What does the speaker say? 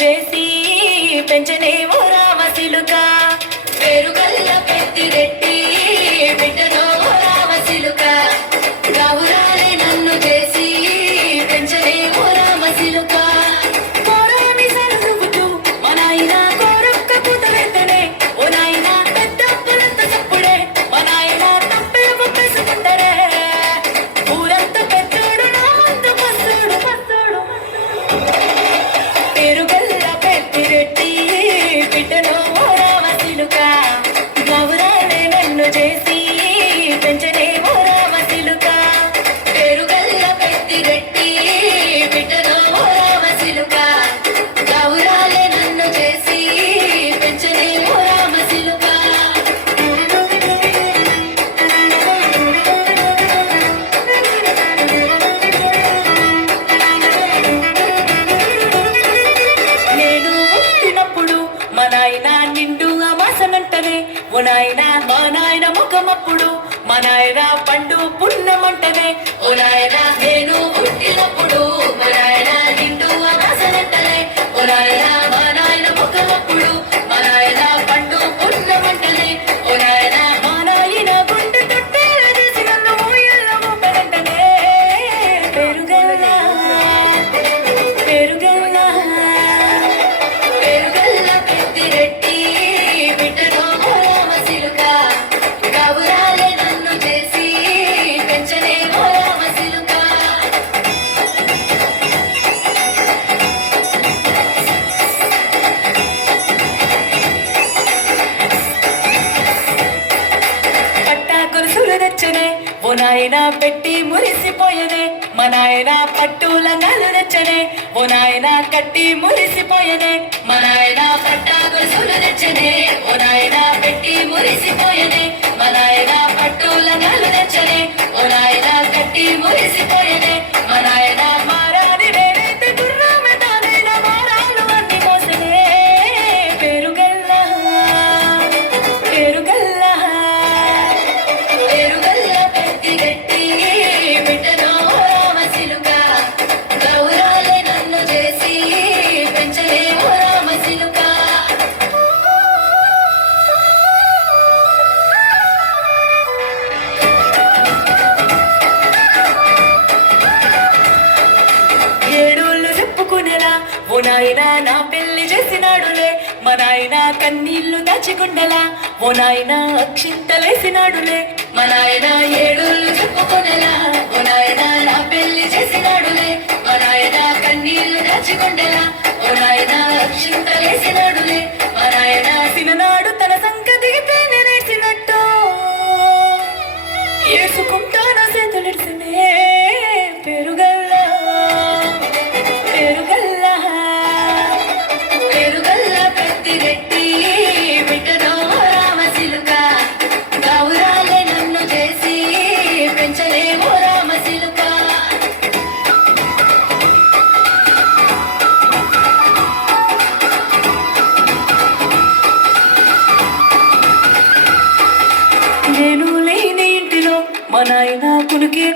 చేసి పెంచనేమో రామసిలుక పేరుగల్ల పెద్దిరెడ్డి బిడ్డనో రామసిలుక గౌరాలే నన్ను చేసి పెంచనేమో రామసిలుక కోరామి సరుకుతూ మా నాయన కోరొక్క కూతలెత్తనే ఓ నాయన పెద్దప్పులంత సప్పుడే మా నాయన తప్పే ఒప్పేసుకుందరే ఊరంత పెద్దోడు నా ముందు పస్సుడు పస్సుడు పేరుగల్ల పెద్దిరెడ్డి బిడ్డనో రామసిలుక గౌరాలే నన్ను చేసి పెంచనేమో రామసిలుక పేరుగల్ల పెద్దిరెడ్డి బిడ్డనో రామసిలుక గౌరాలే నన్ను చేసి పెంచనేమో రామసిలుక నేను పుట్టినప్పుడు మా నాయన నిండుగా మాసనంటనే ఓ నాయన మా నాయన ముఖమప్పుడు మా నాయన పండు పుణ్యమంటనే ఓ నాయన నేను పుట్టినప్పుడు మా నాయన నిండుగా మాసనంటనే ఓ నాయన మా నాయన ముఖమప్పుడు మా నాయన పండు పుణ్యమంటనే ఓ నాయన మా నాయన గుండె తొట్టేల చేసి నన్ను ఊయల్ల ఊపనంటనే పెరుగల్ల పెరుగల్ల పేరుగల్ల పెద్దిరెడ్డి బిడ్డనో రామసిలుక గౌరాలే నన్ను చేసి పెంచనేమో రామసిలుక పట్టా గొలుసులు తెచ్చనే ఓ నాయన పెట్టి మురిసిపోయనే మా నాయన పట్టు లంగాలు తెచ్చనే ఓ నాయన కట్టి మురిసిపోయనే మా నాయన పట్టా గొలుసులు తెచ్చనే ఓ నాయన పెట్టి మురిసిపోయనే మా నాయన పట్టు లంగాలు తెచ్చనే ఓ నాయన కట్టి మురిసిపోయనే మా నాయన మారాది నేనైతే గుర్రమే తానైనా మారాలు అన్ని మోసనే పేరుగల్ల పేరుగల్ల పేరుగల్ల పెద్దిరెడ్డి బిడ్డనో రామసిలుక గౌరాలే నన్ను చేసి పెంచలేమో రామసిలుక ఏడోళ్ళు చెప్పుకునేలా ఓ నాయన నా పెళ్లి చేసినాడులే మా నాయన కన్నీళ్లు దాచిగుండలా ఓ నాయన అక్షింతలేసినాడులే మా నాయన ఏడోళ్ళు చెప్పుకునేలా ఓ నాయన నా పెళ్లి చేసినాడులే మా నాయన కన్నీళ్లు దాచిగుండలా ఓ నాయన అక్షింతలేసినాడులే మా నాయన సిననాడు తన సంక దిగితే నేనేసినట్టు ఏసుకుంటానా చేతులిడిసినే పెరుగల్ల పెరుగల్ల పెరుగల్ల పెద్దిరెడ్డి బిడ్డనో రామసిలుక గౌరాలే నన్ను చేసి పెంచలేమో రామసిలుక నేను లేని ఇంటిలో మా నాయన కునికి